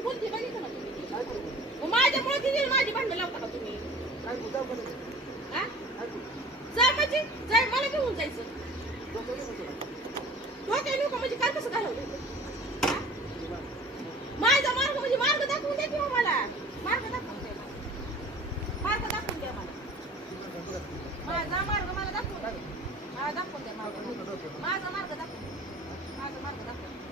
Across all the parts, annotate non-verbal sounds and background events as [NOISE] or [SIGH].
कशी बोलते बघितलं ना? माझ्यामुळे माझी भांडणं लावता का तुम्ही? काय करू? जाऊ का नाही? हा काय करू? जाय म्हणजे जाय मला घेऊन जायचं डोक्यावर येऊ का तुला? डोक्या नको म्हणजे काय कसं घालवलं हा? हे बघ. माझा मार्ग म्हणजे मार्ग दाखवून द्या किंवा मला मार्ग दाखवून द्या मला मार्ग दाखवून द्या मला तुला सांगतो का तुला? माझा मार्ग मला दाखवून काय द्या करू? हा दाखवून द्या काय मार्ग करू तुला डोक्यावर? माझा मार्ग दाखवून द्या. माझा मार्ग दाखवून द्या.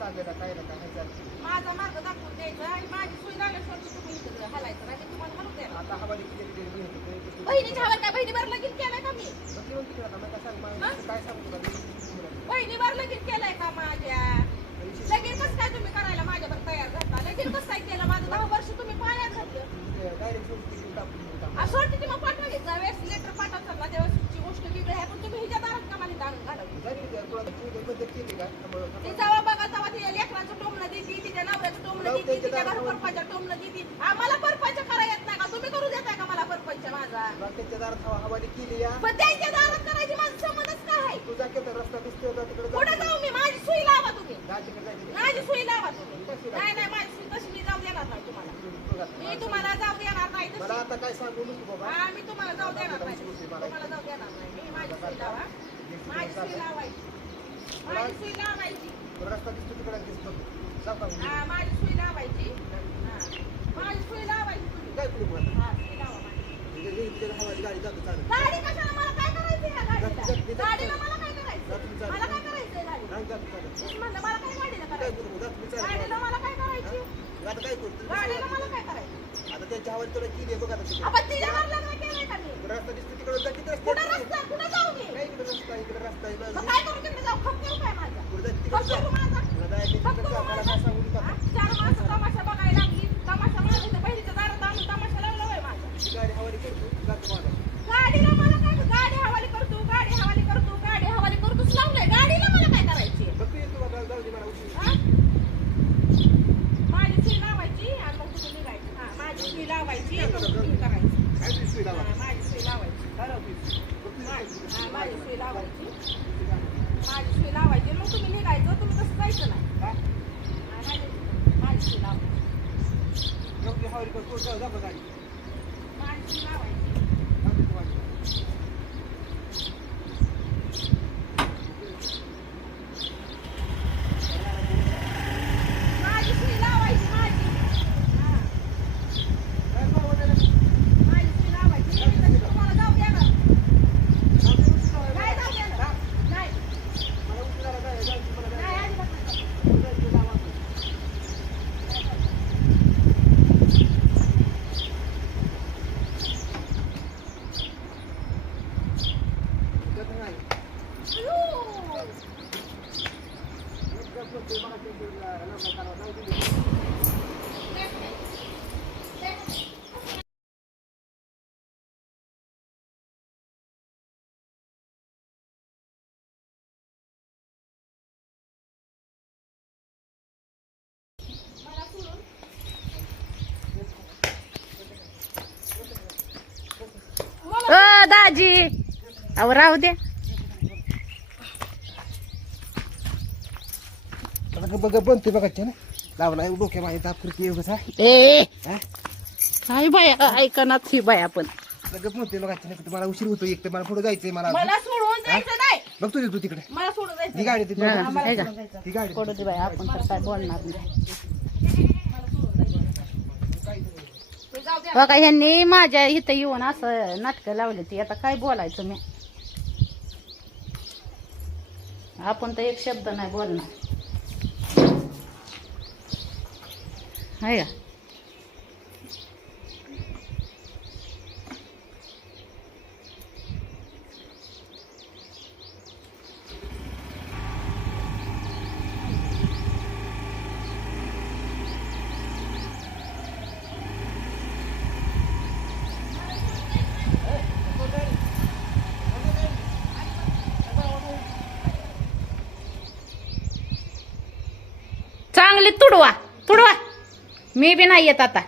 काय का? काय नाही का? नाही चाललं. माझा मार्ग दाखवून द्यायचा आणि माझी सोय लागल्याशिवाय तुम्ही इथं हलायचं नाही तुम्हाला म्हणून देणार आता हवाली किती किती किती किती- बहिणीच्या हवा काय बहिणीवर लगीन केलाय का मी की तिकडे आता. मग काय सांग? हा? काय सांगू तुला? बहिणीवर लगीन केलाय का माझ्या लगीन कसं काय तुम्ही करायला माझ्यावर तयार झाला लगीन कसं काय केलं माझं दहा वर्ष तुम्ही पाण्यात घातलं direct सोडून तिकीट टाकून की मग पाठवा घेत ज्यावेळेस लेटर पाठवतात ना त्यावेळेस तुमची गोष्ट वेगळी आहे पण तुम्ही हिच्या दारात का मला आणून घालवली का? तू ते पद्धत केली का? त्यामुळं- ती त्यामुळं- जेव्हा बघा तेव्हा तिच्या लेकराचं टोमणं देते तिच्या नवऱ्याचं तिच्या घर परपाच्या टोमणं देते आम्हाला परपंच करा येत नाही का? तुम्ही करू देताय का मला परपंच माझा? त्याच्या दारात हवा- हवाली केली या. पण त्यांच्या दारात करायची माझा संबंधच काय आहे तुझा केला रस्ता दिसतोय होता तिकडे. कुठे जाऊ मी? माझी सुई लावा तुम्ही. तिकडे. माझी सुई लावा तुम्ही. नाही नाही माझी सुई तशी मी जाऊ देणार नाही तुम्हाला. मी तुम्हाला जाऊ देणार नाही मला आता काय सांगू नको बाबा. हा मी तुम्हाला जाऊ देणार नाही. तुम्हाला जाऊ देणार नाही. मी माझी सुई लावा. माझी सुई लावायची. माझी सुई लावायची. रस्ता दिसतो तिकडे दिसतो. हा माझी सुई लावायची माझी सुई लावायची तुम्ही काय? हा सुई लावा माझी. तिथे गेली तिथे हवाली गाडी जातो चालेल गाडी कशाला मला काय करायचं या गाडीला गाडीला मला काय करायचं मला काय करायचंय गाडीला नाही जातो चालेल तेच म्हणलं मला काय गाडीला काय करायचं करू मग? जा तुम्ही चालेल गाडीला मला काय करायची आता काय करू तुम्ही गाडीला सांगा. मला काय करायचं आता त्यांच्या हवाली तुला केली आहे बघ आता तिकडे. आपण तिच्यावर लग्न केलंय का मी रस्ता दिसतो तिकडे जा तिकडे कुठं रस्ता रस्ता कुठं जाऊ मी नाही इकडे रस्ता इकडे रस्ता आहे मग बाजू. काय करू तिकडे जाऊ खप करू काय माझा पुढे जा तिकडे खप जा करू माझा तमाशा बघायला तमाशा लावला होय माझा ती गाडी हवाली करतो जातो माझा गाडीला मला काय गाडी हवाली करतो गाडी हवाली करतो गाडी हवाली करतोच लावलंय गाडीला मला काय करायची बघ तू येतो बाबा जाऊ दे मला उशीर हा? माझी सुई लावायची आणि मग तुम्ही निघायची हा माझी सुई लावायची आणि मग तुम्ही करायचं काय तू स्पीड आला हा, माझी सुई लावायची काय लावतीस? बघ तू माझी हा, माझी सुई लावायची माझी सुई लावायची मग तुम्ही निघायचं तुम्ही कसं जायचं नाही हा? हा, माझी माझी सुई लावायची एवढी हवाली करतो जा जा बघ गाडी माझी सुई लावायची जाऊ दे तू माझी. माझी सुई लावायची माझी हा, काय बाबा त्याला? माझी सुई लावायची मी तशी तुम्हाला जाऊ देणार जाऊ दे उशीर झाला. नाही जाऊ देणार नाही मला उशीर झाला, जाय, जाय, तू मला नाही जाय. अजिबात नाही. तू जाय, तू जा माझं. गप नाही. अयो! गप, गप, गप, ते मला ते- ते, अं, लग्न करावं, जाऊ दे. दाजी अहो राहू द्या. बघ बनते बघायचे ना. लावला डोक्या माझ्या ताप करते एवढं सा ए हा? काय बाया ही बाया पण. म्हणते बघायचे ना मला उशीर होतो एक तर मला पुढे जायचंय मला मला सोडून जायचं नाही. बघ तुझी तू तिकडे. मला सोडून जायचं ती गाडी ती गाडी बाया आपण तर काय बोलणार नाही मी जाऊ द्या बघा ह्यांनी माझ्या इथं येऊन असं नाटकं लावली ती. आता काय बोलायचं मी? आपण तर एक शब्द नाही बोलणार. आहे का? तुडवा तुडवा. मी बी नाही येत आता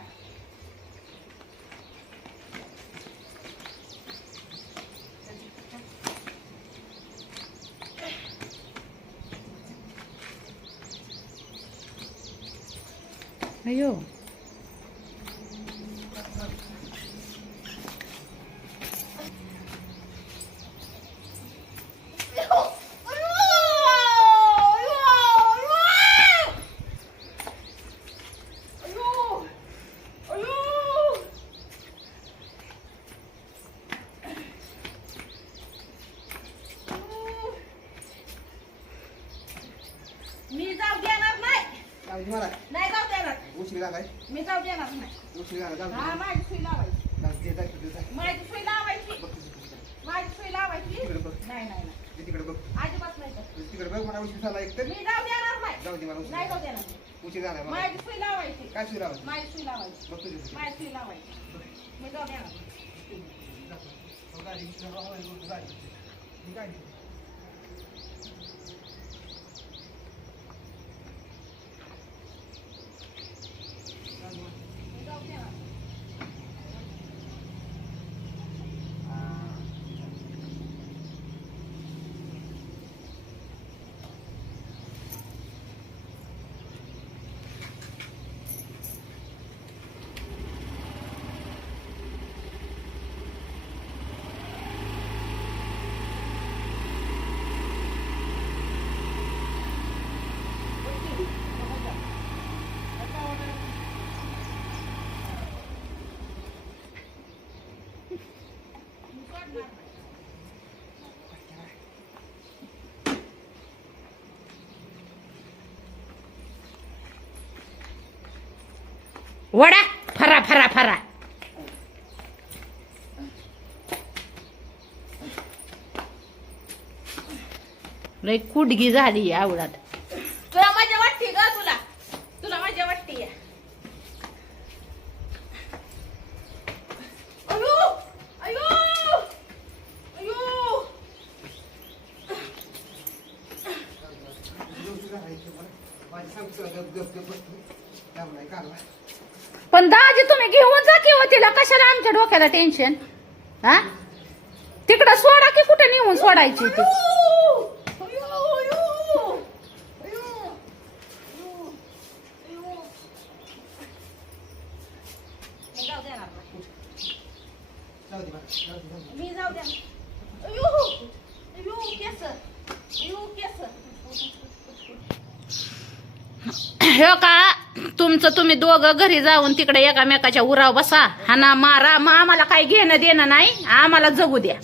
अयो मी जाऊ देणार नाही जाऊ दे मला नाही जाऊ देणार उशीर झालाय मी जाऊ देणार नाही उशीर झाला जाऊ हा दे. माझी सुई लावायची जाऊ दे, जा तिकडे जा. माझी सुई लावायची बघ तिकडे, तिकडे. माझी सुई लावायची तिकडे बघ. नाही नाही नाही ते तिकडे बघ अजिबात नाही तर. तिकडे बघ मला उशीर झाला एक तर मी जाऊ देणार नाही जाऊ दे मला उशीर नाही जाऊ झाला. देणार उशीर झाला मला माझी सुई लावायची काय सुरू लावायचं? माझी सुई लावायची बघ तुझी माझी सुई लावायची मी जाऊ देणार नाही. गाडी जाऊ देणार नाही. मी सोडणार नाही. वडा फरा फरा फरा. लय कुडगी झाली आवडात. डोक्याला टेन्शन हा तिकडं सोडा की कुठे नेऊन सोडायची ती अयो अयो अयो अयो अयो मी जाऊ देणार नाही. जाऊ दे मला, जाऊ दे, जाऊ दे. मी जाऊ द्या अयो अयो केस अयो केस हो का तुमचं तुम्ही दोघं घरी जाऊन तिकडे एकामेकाच्या उराव बसा. हाना मारा मग आम्हाला काही घेणं देणं नाही. आम्हाला जगू द्या.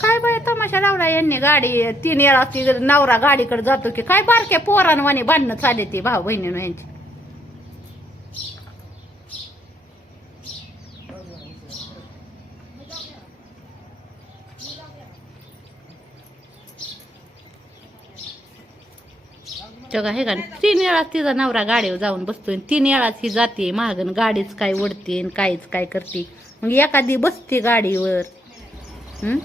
काय बाय तमाशा लावला यांनी? गाडी तीन वेळा ती नवरा गाडीकडे जातो की काय बारक्या पोरांवानी भांडणं चालले ते भाऊ बहिणीनं यांची? जगा हे का तीन वेळा तिचा नवरा गाडीवर जाऊन बसतोय आणि तीन वेळाच ही जाते महागन गाडीच काय ओढते आणि काहीच काय करते. मग एखादी बसते गाडीवर. हम्म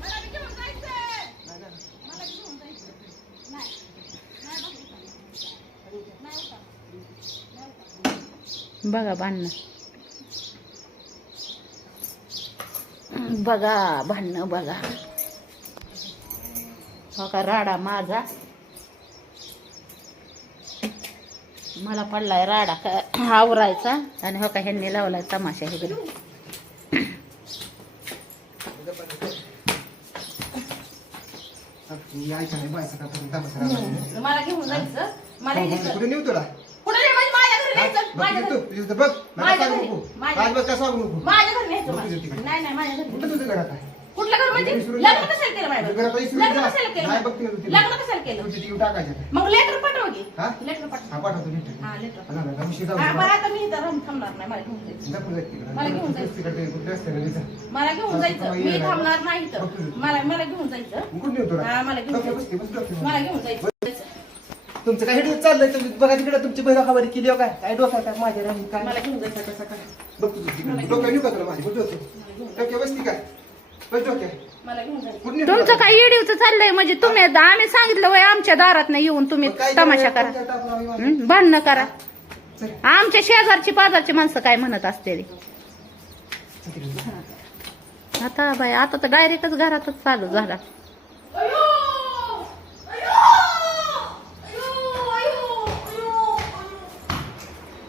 मला बी घेऊन जायचंय. मला बी घेऊन जायचंय. नाही. नाही बघ इथं. नाही उतर. नाही उतर. बघा भांडणं. बघा भांडणं बघा. हो का राडा माझा? मला पडलाय राडा का- आवरायचा. आणि हो का ह्यांनी लावलाय तमाशा हे लावला. मला घेऊन जायचं. मला हो, घ्यायचं. कुठे नेऊ तुला? माझ्या घरी न्यायचं. बघ माझ्या तू, घरी. तुझं बघ मला माझ्या सांगू घरी. नको माझ्या- आज बघ का सांगू नको माझ्या घरी न्यायचं बघ मला. तुझं तिकडे. नाही नाही माझ्या घरी कुठं तुझं घरात आहे कुठलं घर म्हणजे विसरून लग्न जा. कशाला केलं माझ्या घरात विसरून लग्न जा. कशाला केलं नाही बघ तुला तिकडे. लग्न कशाला केलं तुझी टीव्ही टाकायचं काय? मग लेटर पाठव की हा? लेटर पाठव हा पाठवतो लेटर. हा लेटर हा, ना, ना, उशीर जाऊ हा दे. बरं आता मी इथं राहून थांबणार नाही मला घेऊन जायचं जा पुढे तिकडे. मला घेऊन जायचं. तिकडे कुठे रस्त्याने जा. मला घेऊन जायचं मी थांबणार नाही इथं. मला मला घेऊन जायचं? हा, मला घेऊन बस. मला घेऊन जायचं तुमचं काय हिडून चाललंय? तुम्ही बघा तिकडे तुमची बहिण खबर केली हो काय? काय डोक्यात काय माझ्या नाही काय? मला घेऊन जायचं कसं काय बघ तुझं तिकडे. डोक्यात येऊ का तुला माझी बघ डोक्यात. बसती काय? बस डोक्यात. मला घेऊन जायचं कुठं नेलं तुमचं? काय येडीवचं चाललंय? म्हणजे तुम्ही आम्ही सांगितलं वय आमच्या दारात नाही येऊन तुम्ही तमाशा? करा. हं? भांडणं करा. आमच्या शेजारची पाजारची माणसं काय म्हणत असते. आता बाय आता तर डायरेक्टच घरातच चालू झाला! अयो! अयो! अयो! अयो!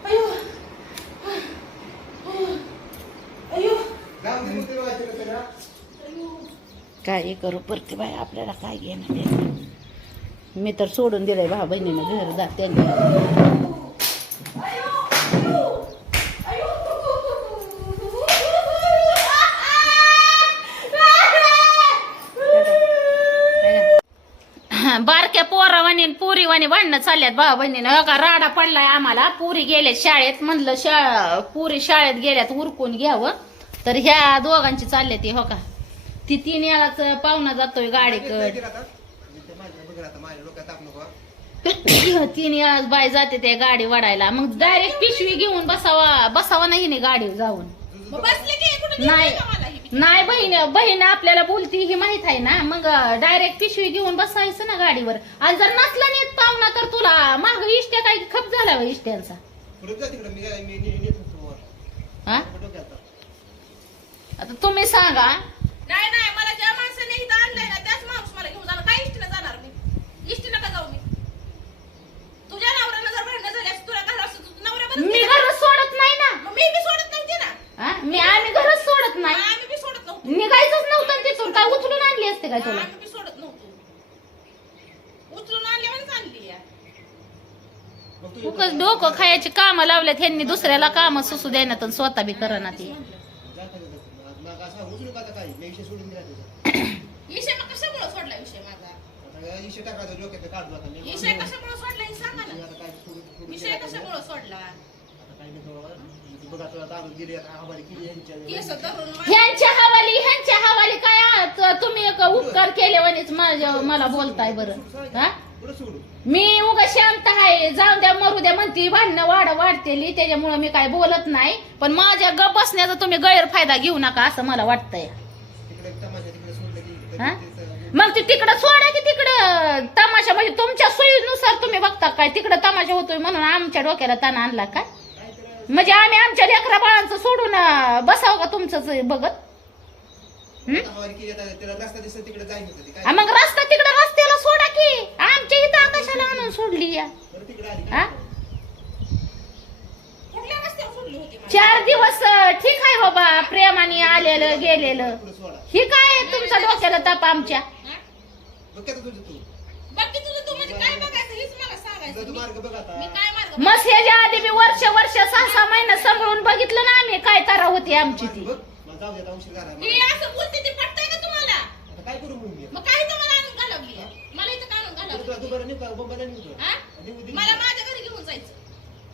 अयो! अयो! अयो! जाऊ दे, मग ते बघायचं कसं ना. काय करू. परते बाय आपल्याला काय घेणं मी तर सोडून दिलंय भाऊ बहिणीनं घर जात त्यांच्या बारक्या पोरावानी पुरीवानी पोरीवानी भांडणं चालल्यात भाऊ बहिणीनं. हो का राडा पडलाय आम्हाला? पुरी गेले शाळेत म्हणलं शा पुरी शाळेत गेल्यात उरकून घ्यावं. तर ह्या दोघांची चालल्या ती हो का? ती तीन यालाच पाहुणा जातोय गाडीकड. [COUGHS] तीन यालाच बाय जाते त्या गाडी वाढायला. मग डायरेक्ट पिशवी घेऊन बसावा बसावा नाही ने गाडीवर जाऊन. नाही नाही बहीण बहीण आपल्याला बोलती ही माहीत आहे ना. मग डायरेक्ट पिशवी घेऊन बसायचं ना गाडीवर. आणि जर नसला नाही पाहुणा तर तुला माग इष्ट्या काही खप झाला इष्ट्यांचा. आता तुम्ही सांगा नाही नाही मला ज्या माणसाने इथं आणलंय ना त्याच माणूस मला घेऊन जाणार. काय इष्टीनं जाणार मी इष्टीनं का जाऊ मी? तुझ्या नवऱ्यानं जर भांडणं झाली असती, तुला तू नवऱ्याबरोबर मी गेला. घरच सोडत नाही ना. मी बी सोडत नव्हती ना. हा? मी आम्ही घरच सोडत नाही. आम्ही बी सोडत नव्हतो. निघायचंच नव्हतं तिथून. काय उचलून आणली असते काय तुला? आम्ही बी सोडत नव्हतो. उचलून आणली म्हणून आणली या. मग तुझ्या उगाच डोकं खायची कामं लावल्यात. ह्यांनी दुसऱ्याला काम सुसू द्यायना तर स्वतः बी करना ती जा खाली जा. मग असं उचलू का आता काय? मी विषय सोडून दिला तुझा. [COUGHS] विषय मग कशामुळे सोडला विषय माझा आता काय विषय टाकायचा डोक्यात काढतो आता मी. विषय कशामुळे सोडला हे सांगा मी ना आता काय सोडून- सोडून विषय दिला. कशामुळे सोडला आता काय नाही बाबा. तू बघ आता दारू गेली आता हवाली केली यांच्या केस धरून ह्यांच्या हवाली ह्यांच्या हवाली काय आहात? तुम्ही एक उपकार केले म्हणेच माझ्या- मला बोलताय बरं हा पुढे सोडू मी उगा शांत आहे जाऊन द्या मरू द्या म्हणती भांडणं वाढ वाढतेली त्याच्यामुळे मी काय बोलत नाही पण माझ्या गप बसण्याचा तुम्ही गैरफायदा घेऊ नका असं मला वाटतंय हा? मग ते तिकडं सोडा की तिकडं तमाशा म्हणजे तुमच्या सोयीनुसार तुम्ही बघता काय? तिकडं तमाशा होतोय म्हणून आमच्या डोक्याला ताण आणला काय म्हणजे आम्ही आमच्या लेकरा बाळांचं सोडून बसावं का तुमचंच बघत? हं? मग रस्ता तिकडं रस्त्याला सोडा की. आमच्या इथं आकाशाला आणून सोडली या. हा? चार दिवस ठीक आहे बाबा. आलेलं गेलेलं. ही काय आहे तुमच्या डोक्याला ताप आमच्या? बाकी तुझं तू म्हणजे काय बघायचं हेच मला तुझा सांगायचं. तू मी मार्ग बघ आता. मी काय मार्ग मग ह्याच्या आधी मी वर्ष वर्ष सहा सहा महिने सांभाळून बघितलं ना आम्ही काय तारा होती आमची ती. हे असं बोलते पटतंय का तुम्हाला? काय करू मग काय आणून घालवली? इथं का आणून घालवली. मला माझ्या घरी घेऊन जायचं.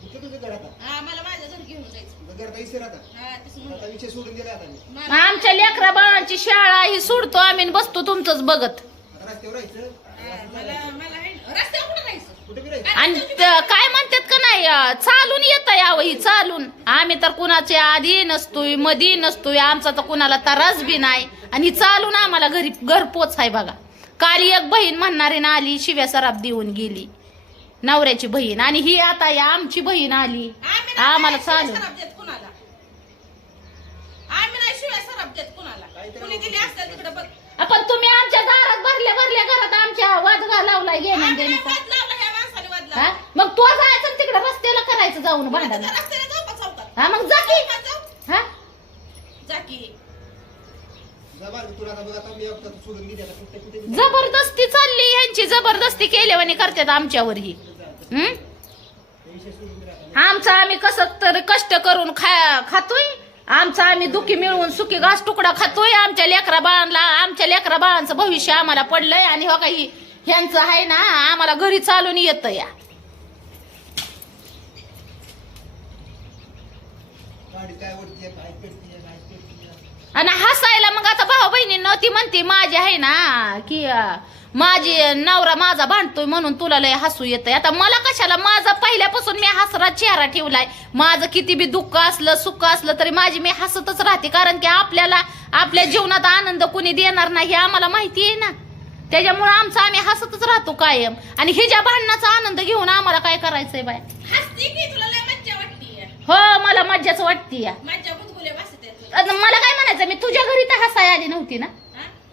इथं तुझं घर आता हा मला माझ्या घरी घेऊन जायचं. तुझं घर काही आता हा तेच आता म्हणलं विषय सोडून दिला आता मी. मला- आमच्या लेकरा बाळांची शाळा ही सोडतो आम्ही आणि बसतो तुमचंच बघत. आता रस्त्यावर राहायचं? हा, मला मला आहे ना. रस्त्यावर कुठं राहायचं? कुठे बी राहायचं? आणि त- काय म्हणतात का नाही अं, चालून येत यावं ही चालून. आम्ही तर कुणाच्या आधी नसतोय मधी नसतोय आमचा तर कुणाला त्रास बी नाही. आणि ही चालून आम्हाला घरी घर पोच आहे बघा. काल एक बहीण म्हणणारी ना आली शिव्या सराप देऊन गेली. नवऱ्याची बहीण. आणि ही आता या आमची बहीण आली. आम्हाला चालू पण तुम्ही आमच्या दारात भरल्या भरल्या घरात आमच्या वाजवा लावला घेणं देणं मग तो जायचं तिकडे रस्त्याला करायचं जाऊन भांडण हा मग जाकी हा? जबरदस्ती चालली यांची जबरदस्ती केल्यावानी करतात आमच्यावरही. ही? आमचं आम्ही कसं तरी कष्ट करून खा खातोय. आमचा आम्ही दुखी मिळवून सुखी घास तुकडा खातोय. आमच्या लेकरा बाळांना आमच्या लेकरा बाळांचं भविष्य आम्हाला पडलंय आणि हो काही ह्यांचं आहे ना आम्हाला घरी चालून येतं या आणि हसायला मग आता भाऊ बहिणी ती म्हणते माझी आहे ना की माझी नवरा माझा भांडतोय म्हणून तुला लय हसू येतंय. आता मला कशाला माझा पहिल्यापासून मी हसरा चेहरा ठेवलाय? माझं किती बी दुःख असलं सुख असलं तरी माझी मी हसतच राहते. कारण की आपल्याला आपल्या जीवनात आनंद कुणी देणार नाही हे आम्हाला माहिती आहे ना? त्याच्यामुळे आमचं आम्ही हसतच राहतो कायम. आणि हिच्या भांडणाचा आनंद घेऊन आम्हाला काय करायचंय बाय? हसती की तुला लय मज्जा वाटते हो मला मज्जाच वाटते मज्जा बुजबुले बसते तुला. आता मला काय म्हणायचं? मी तुझ्या घरी तर हसाय आली नव्हती ना?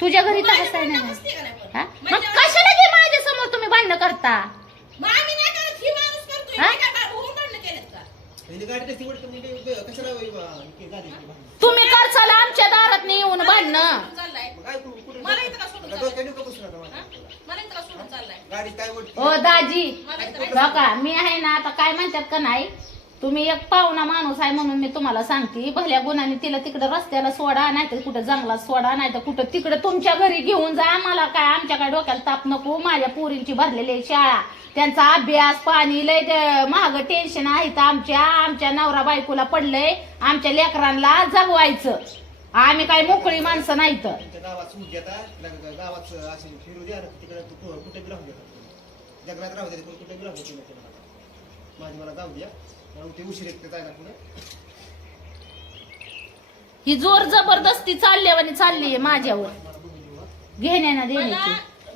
तुझ्या घरी तर हसाय नाही नाही? हा? मग कशाला घे माझ्यासमोर तुम्ही भांडणं करता मग आम्ही नाही करत ही माणूस करतोय हा? मी काय बा- होऊन भांडणं केलेत का पहिली गाडी कशी ओढतो मी ते कशाला वै- वा- इथे गाडी इथे बाहेर. तुम्ही करचाल आमच्या दारात येऊन भांडणं सोडून चाललाय मग काय तू कुठे मला इथं का सोडून आता डोक्याने का बसू नका हा? मला? मला इथं सोडून चाललाय गाडी काय ओढते ओ दाजी बघा मी आहे ना आता काय म्हणतात का नाही तुम्ही एक पाहुणा माणूस आहे म्हणून मी तुम्हाला सांगते भल्या गुणाने तिला तिकडे रस्त्याला सोडा नाही तर कुठं जंगलात सोडा नाही तर कुठं तिकडे तुमच्या घरी घेऊन जा. आम्हाला काय आमच्या काय डोक्याला ताप नको? माझ्या पोरींची भरलेली आहे शाळा. त्यांचा अभ्यास पाणी लय महाग टेन्शन आहे तर आमच्या. आमच्या नवरा बायकोला पडलंय आमच्या लेकरांना जगवायचं. आम्ही काय मोकळी माणसं नाही तर गावात ते उशीर जायला पुढे ही जोर जबरदस्ती चालल्यावानी चालली आहे माझ्यावर हा. घेण्याना मला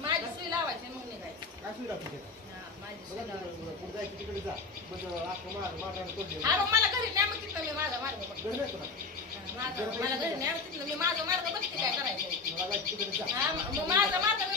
माझी सुई लावायची मग निघायची काय सुरू राहते हा, माझी सुई बघा लावायची. ना, पुढे जायचं तिकडे जा मग आपण मार मारणार तोडले हा, मग मला घरी न्या मग तिथनं मी माझा मार्ग बघते. घरी नाही तुला हा, माझा- मला घरी न्या तिथनं मी माझा मार्ग बघते काय करायचं मला जायचं तिकडे जा हा, मग मग माझा मार्ग मी.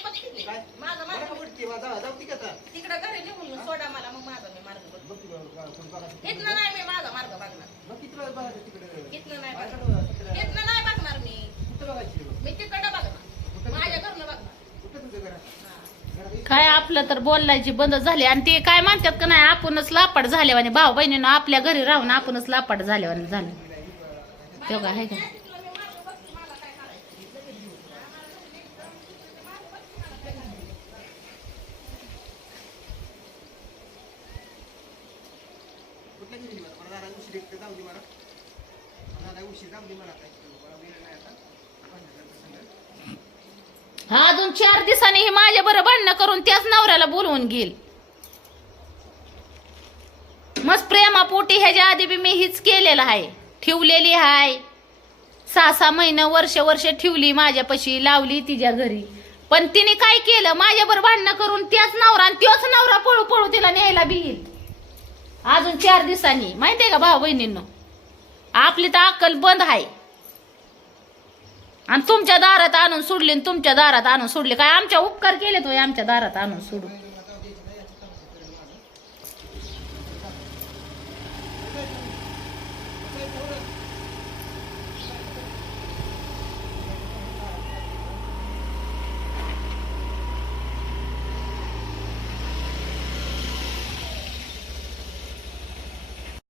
काय? माझा मला मार्ग आवडते बा, जा जाऊ ती का आता तिकडे घरी निघून सोडा मला मग माझा मी मार्ग बघते. बघ तिकडे बघा, कोणी बघा तिकडे. इथनं नाही मी माझा मार्ग बघणार. बघ किती वेळा बघायचं तिकडे. इथनं नाही माझ्याकडे बघणार. बघा, तिकडे. इथनं नाही बघणार मी. कुठं बघायची बघ. मी तिकडं बघणार. माझ्या घरनं बघणार. कुठं तुमच्या घरात? हा. घरात ये. काय आपलं तर बोलायची बंद झाली. आणि ते काय म्हणतात का नाही आपणच लापाट झाल्यावानी भाऊ बहिणीनं आपल्या घरी राहून आपणच लापाट झाल्यावानी झालं. तेव्हा आहे का तिथलं मी मार्ग बघते मला काय करायचं कुठल्या घरी मला मला जाऊ दे मला. मला उशीर जाऊ दे मला काय मला वेळ नाही आता. आपण हा अजून चार दिवसांनी हे माझ्या बरं भांडणं करून त्याच नवऱ्याला बोलवून घेईल. मस्त प्रेमापोटी ह्याच्या आधी बी मी हीच केलेलं आहे. ठेवलेली आहे. सहा सहा महिनं वर्ष वर्ष ठेवली माझ्यापाशी लावली तिच्या घरी. पण तिने काय केलं? माझ्यावर भांडणं करून त्याच नवरा आणि तोच नवरा पळू पळू तिला न्यायला बी येईल. अजून चार दिवसांनी. माहिती आहे का भाऊ बहिणींनो? आपली तर अक्कल बंद आहे. आणि तुमच्या दारात आणून सोडली आणि तुमच्या दारात आणून सोडली. काय आमच्या उपकार केले तो आमच्या दारात आणून सोडून.